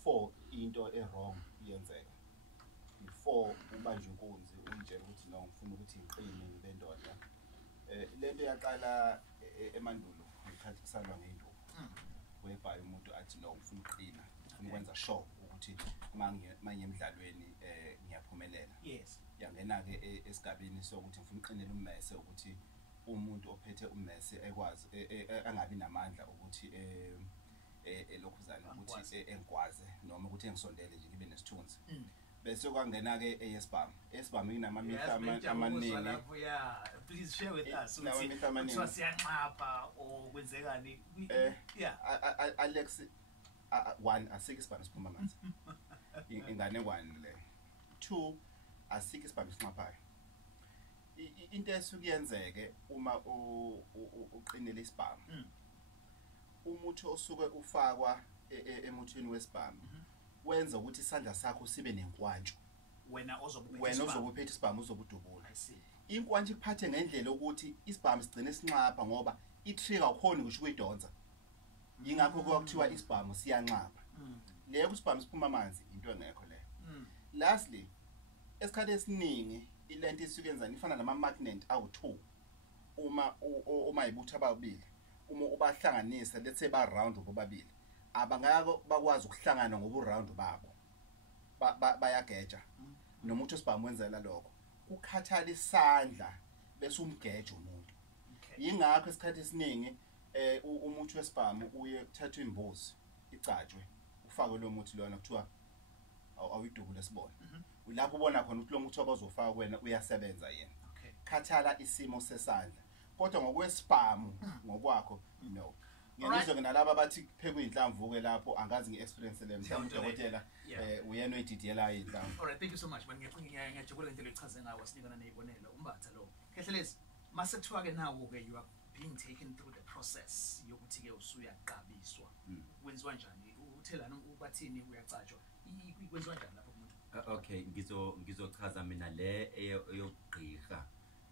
before into wrong yenzeka, before ubanje inkunzi uyitshela ukuthi no ngifuna ukuthi ngiqine ngibe ndoda, lento yaqala emandulo ngikhathi kusalwa ngeinduku, whereby umuntu athi no ngifuna ukuqina, ngifuna ukwenza sure ukuthi manje emidlalweni ngiyaphumelela. Yes. Yangena-ke esigabeni sokuthi ngifuna uqinela ummese ukuthi umuntu ophethe ummese ekwazi angabi namandla ukuthi elokhuzana ukuthi engikwaze noma ukuthi engisondele nje ngibe nesithunzi. Bese kwangena-ke eyesibhamu. Esibhamu inamamitha amaningi. Please share with us. Inamamitha amaningi. Kuthiwa siyanqapha or kwenzekani? Yeah. Alex, one, asikho isibhamu siphuma amanzi. Inganekwane le. Two, asikho isibhamu sinqaphayo. Into esuke yenzeke uma uqinile isibhamu. Umuthi osuke ufakwa emuthini wesibhamu wenza ukuthi isandla sakho sibe nenkwantsho. Wena ozobuphethe isibhamu uzobudubula. Inkwantsho ikuphathe ngendlela ukuthi isibhamu sigcine sinxapha ngoba i-trigger ukhona ngisho ukuyidonsa. Yingakho kwakuthiwa isibhamu siyanxapha. Leyo isibhamu siphuma amanzi into engekho leyo. Lastly, esikhathi esiningi ilento isuke yenzani ifana nama-magnet awu-2 uma ibutha ababili. Uma ubahlanganisa let's say ba round bobabili abangaka bakwazi ukuhlangana ngobu round babo bayageja noma uthi sibhamu wenzela lokho ukhathala isandla bese umgeja umuntu. Yingakho esikhathi esiningi umuthi wesibhamu uye kuthathwa imbuzi icatshwe ufake lo muthi lona kuthiwa awuyidubule sibona. Lapho ubona khona ukuthi lo muthi abazofaka kuwena uyasebenza yena. Khathala isimo sesandla. Kodwa ngokwesibhamu ngokwakho no. Ngiyizwe ke nalabo abathi kuphekwe inhlamvu ke lapho angazi ngi-experience le mhlawumbe udokotela uyena oyididiyela inhlamvu. Alright, thank you so much. Ngiyajabula into lechaze ngayo wasinikana nezibonelo Mbatha lo. Khehlelezi masekuthiwa ke nawo ke you are being taken through the process yokuthi ke usuyaqabiswa. Kwenziwa njani? Uthelana ubathini uyacatshwa. Kwenziwa njani lapho umuntu? Okay, ngizochaza mina le eyogqirha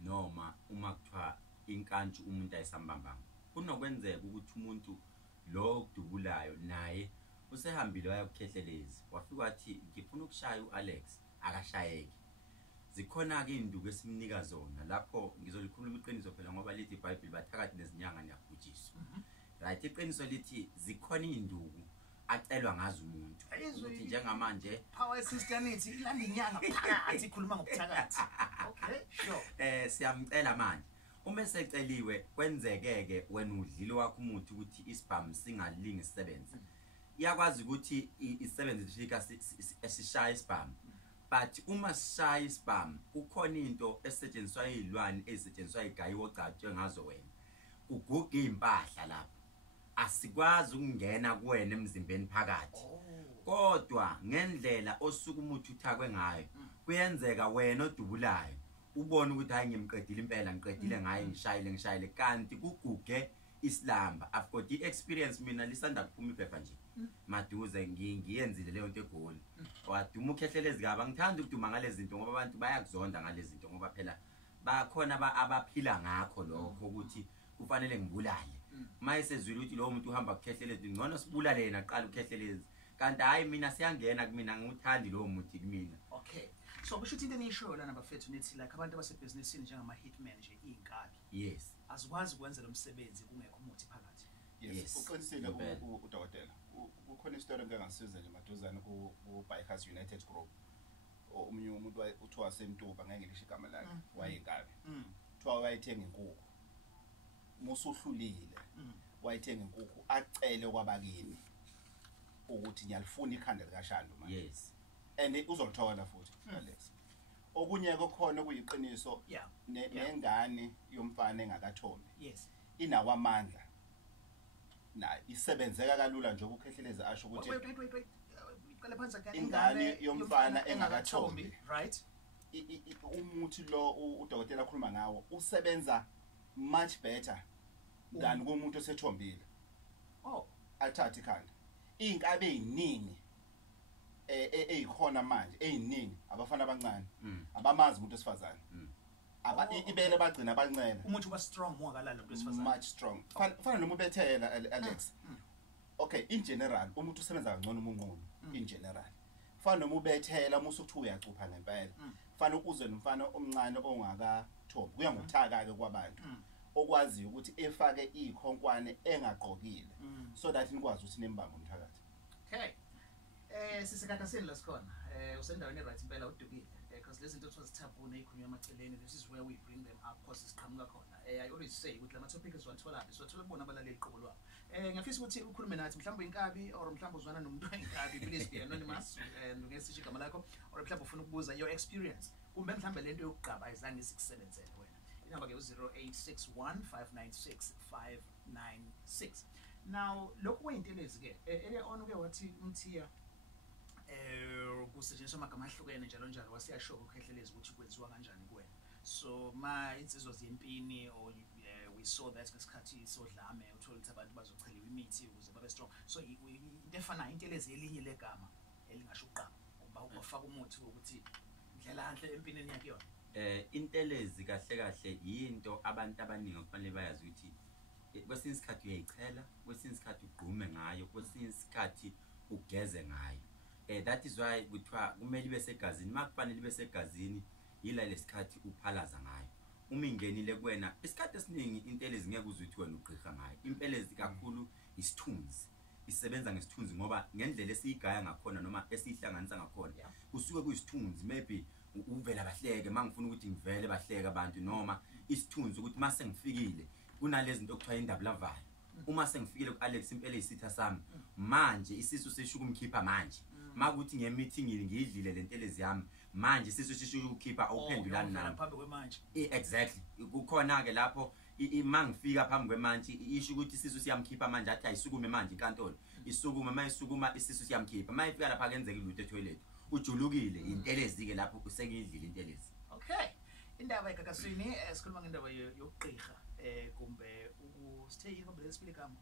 noma uma kuthiwa inkantshu umuntu ayisambambanga. Kunokwenzeka ukuthi umuntu lo okudubulayo naye usehambile wayakukhehlelezi wafika wathi ngifuna ukushaya uAlex akashayeki. Zikhona ke induku esimnika zona lapho ngizolikhuluma iqiniso phela ngoba lithi iBhayibheli bathakathi nezinyanga niyabhujiswa. Right, iqiniso lithi zikhona induku acelwa ngazo umuntu ukuthi njengamanje power Christianity ilanda inyanga phakathi ikhuluma ngokuthakathi. Okay, sure. Siyamcela manje uma seceliwe kwenzekeke wena udlile wakho umuthi ukuthi isibhamu singalingi sisebenze. Iyakwazi ukuthi isebenze ifika esishaya isibhamu. But uma sishaya isibhamu kukhona into esetshenziswa izilwane ezisetshenziswa igayiwo ogcatshwe ngazo wena. Kuguga impahla lapho. Asikwazi ukungena kuwena emzimbeni phakathi. Kodwa ngendlela osuku umuthi uthakwe ngayo kuyenzeka wena odubulayo ubone ukuthi hayi ngimqedile impela ngiqedile ngaye ngishayile kanti kuguge islamba. I've got the experience mina lisanda kuphuma iphepha nje maduze ngiyenzile leyo nto egoli waduma ukhehlelezi kabi ngithanda ukuduma ngale zinto ngoba abantu bayakuzonda ngale zinto ngoba phela bakhona abaphila ngakho lokho ukuthi kufanele ngibulale. Mayesezwile ukuthi lo muntu uhamba ukukhehlelezi ngcono sibulale yena aqala ukukhehlelezi kanti hayi mina siyangena kumina ngikuthandi lo muthi kumina. Okay, so kusho into enisho lana bafethu nithi like abantu abasebhizinisini njengama hitman nje inkabi. Yes, azikwazi ukwenza lo msebenzi kungekho umuthi phakathi. Yes, uqinisile udokotela. Kukhona istory engeke ngasiza nje maduzane ku Bikers United Group. Omunye umuntu uthi wasemtuba ngeke ngisho igama lakhe wayinkabi. Kuthiwa wayithenga inkukhu. Musuhlulile. Wayithenga inkukhu acele kwabakini ukuthi ngiyalifuna ikhanda likaShando manje. Yes. And uzolithola futhi Alex. Okunye kokhona kuyiqiniso nengane yomfana engakathombi. Yes. Inawo amandla. Na isebenzeka kalula nje ukukhehleleza asho ukuthi wait. Iqale phansi akani ingane yomfana engakathombi. Right. Umuthi lo udokotela akhuluma ngawo usebenza much better than kumuntu osethombile. Athatha ikhanda. Inkabe eziningi eyikhona manje eziningi abafana abancane abamazi umuntu osifazane. Ibele bagcina abancela. Umuthi uba strong ngokalala umuntu osifazane. Much strong. Fana noma ubethela Alex. okay in general umuntu usebenza kangcono umunqunu in general fana noma ubethela uma usukuthiwa uyacupha ngempela fana uzwe nomfana omncane ongakathobi kuya ngokuthaka ke kwabantu okwazi ukuthi efake ikhonkwane engaqokile so that nikwazi ukuthi nembamba umthakathi. Okay. Sisegagasini la sikhona. Usendaweni right impela udukile because lezi zinto was taboo neyikhulunywa emaceleni. This is where we bring them up because siqhamuka khona. I always say ukuthi lama topics siwathola laphi siwathola kubona abalaleli qobo lwabo. Ngiyafisa ukuthi ukhulume nathi mhlawumbe inkabi or mhlawumbe uzwana nomuntu wenkabi please be anonymous and ungesisho igama lakho or mhlawumbe ufuna ukubuza your experience kumbe mhlawumbe lento yokugaba ayizange isikusebenzele wena. Inamba ke 0861596596. Now lokhu kuyintelezi ke ele on ke wathi umthiya kusetshenziswa amagama ahlukene njalo wasiyasho ukukhehleleza ukuthi kwenziwa kanjani kuwena. So ma insizwa zempini or we saw that ngesikhathi sodlame uthola ukuthi abantu bazochela imithi ukuze babe strong. So defana intelezi elinye legama elingasho uqaba ngoba ufaka umuthi ukuthi indlela enhle empinini yakhe yona. Intelezi kahle yinto abantu abaningi okufanele bayazi ukuthi kwesinye isikhathi uyayichela, kwesinye isikhathi ugqume ngayo, kwesinye isikhathi ugeze ngayo. That is why kuthiwa kumele ibe segazini. Makufanele ibe segazini yila lesikhathi uphalaza ngayo. Uma ingenile kuwena isikhathi esiningi intelezi ngeke uzwe ukuthi wena ugqirha ngayo. Impelezi kakhulu isithunzi. Isebenza ngesithunzi ngoba ngendlela esiyigaya ngakhona noma esihlanganisa ngakhona kusuke kuyisithunzi maybe uvela bahleke mangifuna ukuthi ngivele bahleke abantu noma isithunzi ukuthi mase ngifikile kunalezi zinto okuthiwa indaba lavayo. Uma sengifikile ku-Alex impela isitha sami manje isisu sisho ukumkhipha manje makuthi ngemeeting ngiyidlile lentelezi yami manje isisu sisho ukukhipha awuphendulani nami phambi kwemanje. Exactly kukhona ke lapho mangifika phambi kwemanje isho ukuthi isisu siyamkhipha manje athi ayisukume manje inkantolo isukuma mayisukuma isisu siyamkhipha mayifika lapha kenzeka ilutho etoilet ujulukile intelezi ke lapho usekuyidlile intelezi. Okay. Indaba eGagasini sikhuluma ngendaba yokugqirha kumbe ukustay ngoba lesibili igama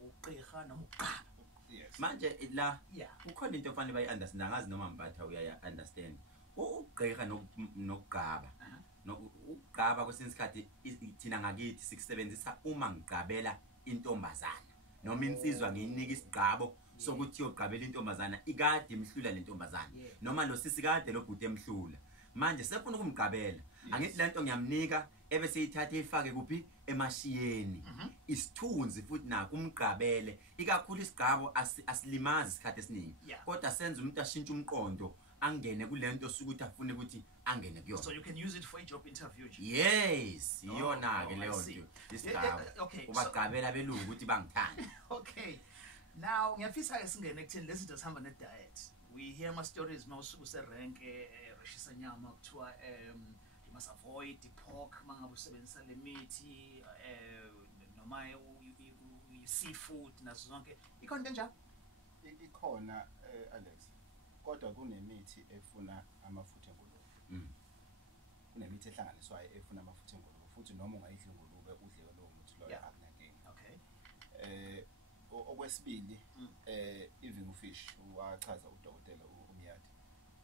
ugqirha noma uqaba. Yes. Manje la ukhona into efanele bayi-understand angazi noma Mbatha uya-understand ugqirha nokugqaba. Ukugqaba kwesinye isikhathi thina ngakithi sikusebenzisa uma ngigqabela intombazana noma insizwa ngiyinika isigqabo sokuthi yogqabela intombazana ikade imhlula lentombazana noma lo sisi kade lo bhuti emhlula manje sefuna ukumgqabela angithi lento ngiyamnika ebese ithathe ifake kuphi emashiyeni isithunzi futhi nako umgqabele ikakhulu isigqabo asilimazi isikhathi esiningi kodwa senza umuntu ashintshe umqondo angene kulento sukuthi afune ukuthi angene kuyona. So you can use it for a job interview. Yes iyona ke leyo nto isigqabo ubagqabela belungu ukuthi bangithanda. Okay. Now ngiyafisa ke singene ekutheni lezi zinto zihamba ne-diet. We hear my stories mawusuku serank reshisa nyama kuthiwa you must avoid the pork mangabe usebenzisa le mithi noma seafood nazo zonke ikhona into enjalo. Ikhona Alex kodwa kunemithi efuna amafutha engulube. Kunemithi ehlanganiswayo efuna amafutha engulube futhi noma ungayidli ingulube udle lowo muthi loyo akunankinga. Okay. Okwesibili even ufish wachaza udokotela umyadi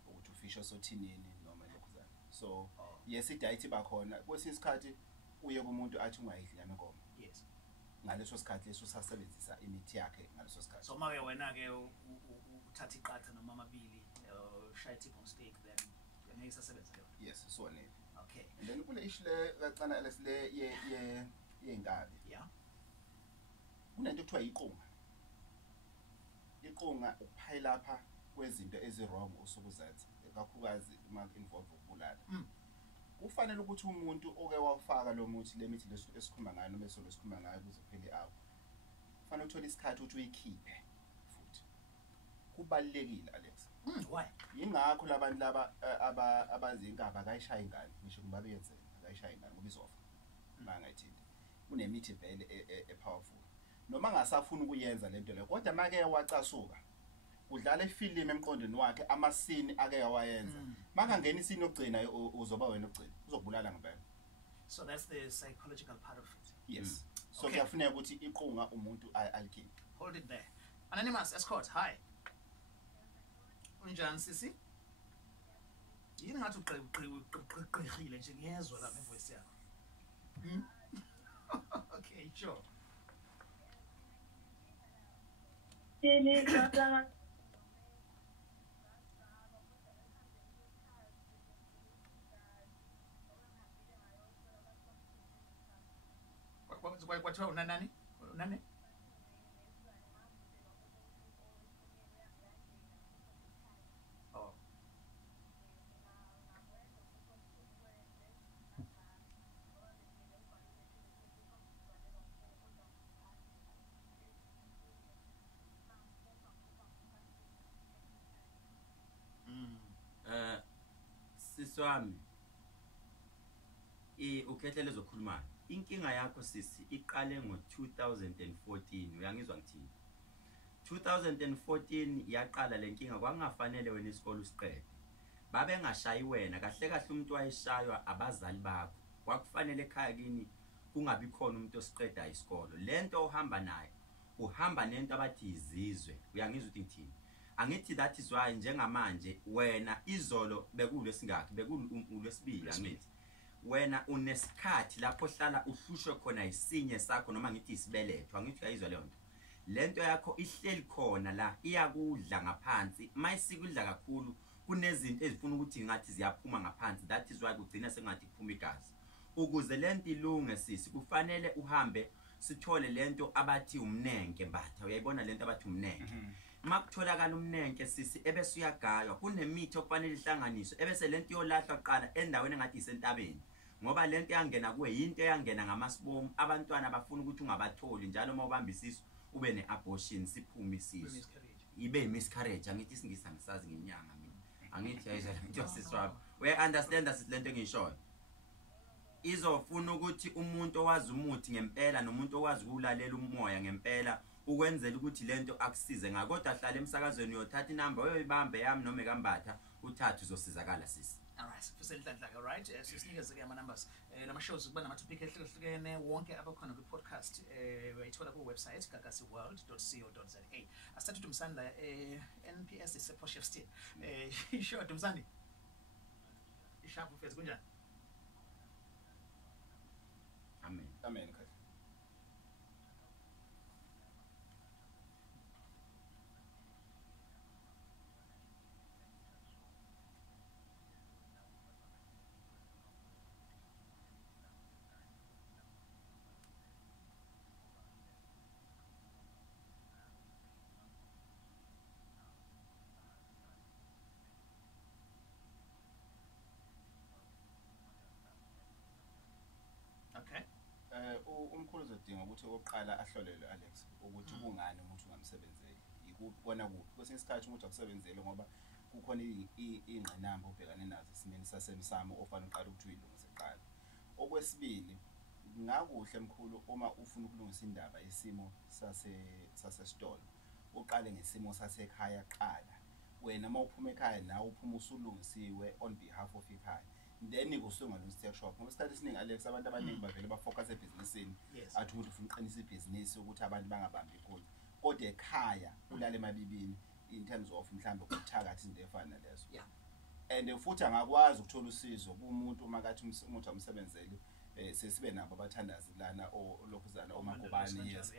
ukuthi ufish osothinini noma lokhuzana. So yes idiet bakhona kwesinye isikhathi uye kumuntu athi ungayidli nyama enkomo. Yes. Ngaleso sikhathi leso sasebenzisa imithi yakhe ngaleso sikhathi. So make wena ke uthatha iqatha noma amabili shaya tip on steak then ngeke isasebenza leyo. Yes so ne. Okay. And then kule ishle kacana lesile yenkabi. Yeah. Kunento ekuthiwa iqunga. Iqunga ukuphayela lapha kwezinto ezirong usukuzenza kakhulukazi uma involve ukubulala. Kufanele ukuthi umuntu oke wafaka lo muthi le mithi lesikhuluma ngayo noma esikhuluma ngayo kuze kuphele awu. Kufanele uthola isikhathi ukuthi uyikhiphe futhi. Kubalekile Alex. Why? Yingakho labantu laba abazinkaba akayishaya ingane ngisho kuba beyenzela akayishaya ingane ngoba izofa. Mangayithindi. Kunemithi vele epowerful. Noma ngasafuna ukuyenza lento le kodwa make wacasuka udlala ifilm emqondweni wakhe amasini ake yawayenza makangena isini yokugcina uzoba wena ogcina uzokubulala ngempela. So that's the psychological part of it. Yes. So kuyafuneka ukuthi iqunga umuntu alikhiphe. Hold it there. Anonymous escort, hi. Unjani sisi? Yini ngathi uqhiqhiqhiqhiqhile nje ngiyezwa lapha evoice yakho. Okay, sure. Kwathiwa unanani? Unani? Oh. Siswami ukhethe lezokhuluma inkinga yakho sisi iqale ngo2014 uyangizwa ngithini 2014 yaqala lenkinga kwangafanele wena isikole usiqede babe ngashayi wena kahle kahle umuntu wayeshaywa abazali bakho kwakufanele ekhaya kini kungabi khona umuntu osiqeda isikolo lento ohamba nayo uhamba nento abathi izizwe uyangizwa ukuthi ngithini angithi that is why njengamanje wena izolo bekulesingakho bekulesibili angithi wena unesikhathi lapho hlala uhlushwe khona isinye sakho noma ngithi isibeletho angithi uyayizwa lento yakho ihleli khona la iyakudla ngaphansi mayisikudla kakhulu kunezinto ezifuna ukuthi ngathi ziyaphuma ngaphansi that is why kugcina sengathi kuphuma igazi ukuze lento ilunge sisi kufanele uhambe sithole lento abathi umnenke Mbatha uyayibona lento abathi umnenke makutholakala umnenke sisi ebese uyagaywa kunemithi okufanele ihlanganiswe ebese lento yolahlwa qala endaweni engathi isentabeni ngoba lento yangena kuwe into yangena ngamasibom abantwana bafuna ukuthi ungabatholi njalo uma ubamba isisu ube neabortion siphume isisu ibe miscarriage angithi isingisa ngisazi ngenyanga mina angithi yayizwa lento siswapho we understand lento engishoyo izofuna ukuthi umuntu owazi umuthi ngempela nomuntu owazi ukulalela umoya ngempela ukwenzela ukuthi lento akusize ngakodwa hlala emsakazweni uyothatha inamba uyoyibambe yami noma ekambatha uthatha uzosizakala sisi. Alright, kusenhlanhla ke right sisinikeze ke ama numbers lama shows kuba nama topic ehlukehlukene wonke abakhona ku podcast uyayithola ku website gagasiworld.co.za. Asithathe umsandla NPS is a Porsche still sure umsandi ishapu face kunjani? Amen. Okay. Umkhulu uzodinga ukuthi oqala ahlolele Alex ukuthi kungani umuntu ungamsebenzeli ikubona kuphi kwesinye isikhathi umuntu akusebenzele ngoba kukhona ingqinamba obhekane nazo esimeni sasemsamo ofana uqala ukuthi uyilungise kuqala. Okwesibili ngakuhle mkhulu uma ufuna ukulungisa indaba yesimo sasesitolo uqale ngesimo sasekhaya qala wena mawuphuma ekhaya nawe uphuma usulungisiwe on behalf of ekhaya then kusungalungisa workshop ngoba isikhathi esiningi Alex abantu abaningi bavele bafocus ebusinessini athi umuntu ufuna uqinisa ibhizinisi ukuthi abantu bangabambi ikhulu kodwa ekhaya ulale emabibini in terms of mhlambe ukuthakathi izinto efana lezo and futhi angakwazi ukuthola usizo kumuntu makathi umuntu amsebenzeli sesibe nabo abathandazi lana olokhuzana omakubani yes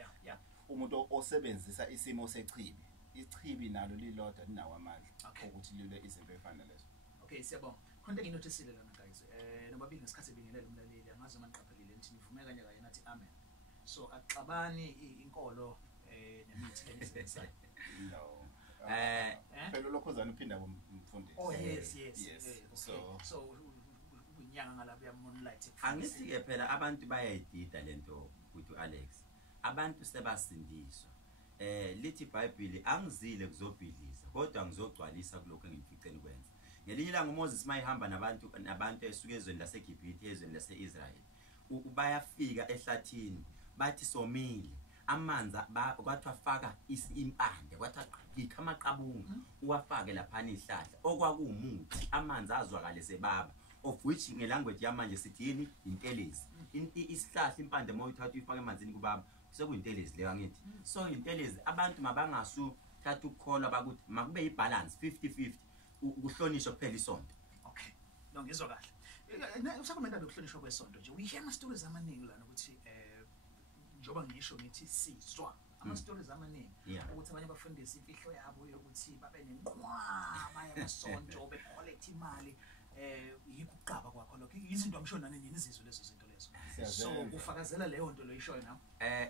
umuntu osebenzisa isimo sechibi ichibi nalo lilodwa linawo amandla ukuthi lile izinto efana lezo. Okay siyabonga konke nginotisile lana guys nobabili ngesikhathi bingelela umlaleli angazi manqaphelile nithi nivume kanye kanye nathi amen so axabani inkolo nemithi lenisebenzisa no phela lokhuzana uphinda kumfundisi. Oh yes so unyanga ngalabu ya moonlight angithi ke phela abantu bayayidida lento ukuthi Alex abantu sebasindiswa lithi iBhayibheli angizile kuzobhidliza kodwa ngizogcwalisa kuloko engimficeni kwenza ngelinye ilanga uMoses mayihamba nabantu esuke ezweni laseGibhithe ezweni laseIsrael bayafika ehlathini bathi somile amanzi kwathi wafaka impande kwathi aqhika amaqabunga uwafake lapha ihlahla okwakuumuthi amanzi azwakale sebaba of which ngelanguage yamanje sithini intelezi isihlahla impande moyithatha uyifaka emanzini kubaba sekuyintelezi leyo angithi so intelezi abantu mabangasu thatha ukukholwa bakuthi makube ibalance 50-50 ukuhlonishwa kuphela isonto. Okay no ngizwa kahle usakhuluma ukuhlonishwa kwesonto nje we hear stories amaningi lana ukuthi njoba ngisho ngithi siswa ama-stories amaningi ukuthi abanye bafundisa imfihlo yabo yokuthi babe nenqwaba yamasonto be-collect imali yikho ukuqaba kwakho lokho izinto amshona nini izizwe lezo zinto lezo so kufakazela leyo nto lo ishoyo nawo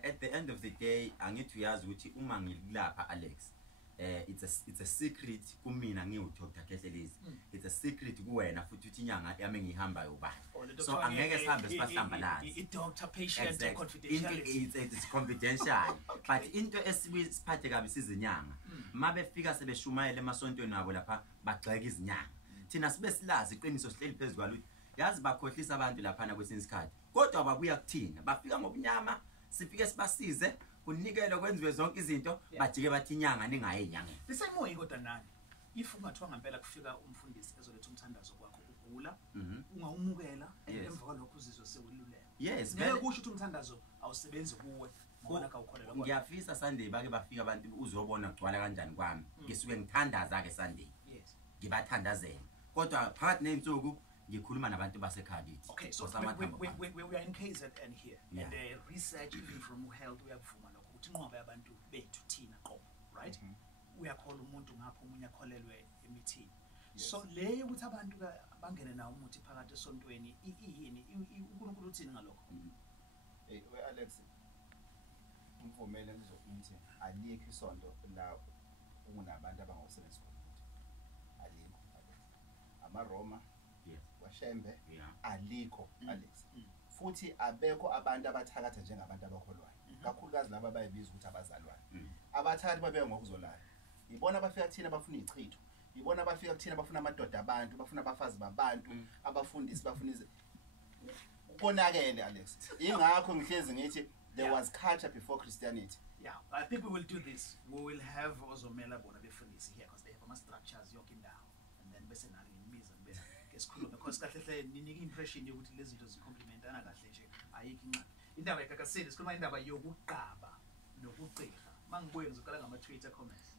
at the end of the day angithi uyazi ukuthi uma ngilapha Alex it's a secret kumina ngiwudoktor Kehlelezi it's a secret kuwena futhi uthi inyanga yami ngihamba yobani so angeke sihambe sibahlambalala i-doctor patient confidentiality it's confidential but into esiphathe kabi sizinyanga mabefika sebeshumayela emasontweni wabo lapha bagxeka izinyanga thina sibe silazi iqiniso sihleli phezulu kwaluthi yazi bakhohlisa abantu lapha na kwesinye isikhathi kodwa babuya kuthina bafika ngobunyama sifike sibasize kunikele kwenziwe zonke izinto bajike bathi inyanga ningaye inyanga lisemoyi kodwa nani if ungathiwa ngempela kufika umfundisi ezoletha umthandazo kwakho ugula ungawumukela emva kwalokho uzizwe sewululeka yes ngeke kusho ukuthi umthandazo awusebenzi kuwe ngona ka ukholelwa ngiyafisa Sunday bake bafika abantu uzobona kugcwala kanjani kwami ngisuke ngithandaza ke Sunday yes ngibathandazela kodwa phakathi nensuku ngikhuluma nabantu basekhabithi okay so we are in KZN here and the research even from health uyavuma lokho ukuthi inqoba yabantu bethu thina qobo right uyakhola umuntu ngapha umunye akholelwe emithini so leyo ukuthi abantu bangene nawo umuthi phakathi esontweni yini uNkulunkulu uthini ngalokho we Alex umvumele ngizokuthi alikho isonto la kunabantu abangawusebenzisa alikho amaRoma washembe alikho Alex futhi abekho abantu abathakatha njengabantu abakholwayo kakhulukazi laba abayibiza ukuthi abazalwane abathakathi babeke ngokuzolala ibona abafika kuthina abafuna izichitho ibona abafika kuthina abafuna amadoda abantu bafuna abafazi babantu abafundisi bafuna ukonakele Alex ingakho ngihlezi ngithi there was culture before Christianity. Yeah, I think we will do this. We will have Ozomela bona befundisi here because they have structures yoking down and then bese nali ngibiza bese ngesikhuluma because kahle hle ninika impression yokuthi lezi zinto zicomplimentana kahle nje ayikho incane. Indaba eGagasi sikhuluma indaba yokuqaba nokugcina. Mangibuye ngizoqala ngama Twitter comments.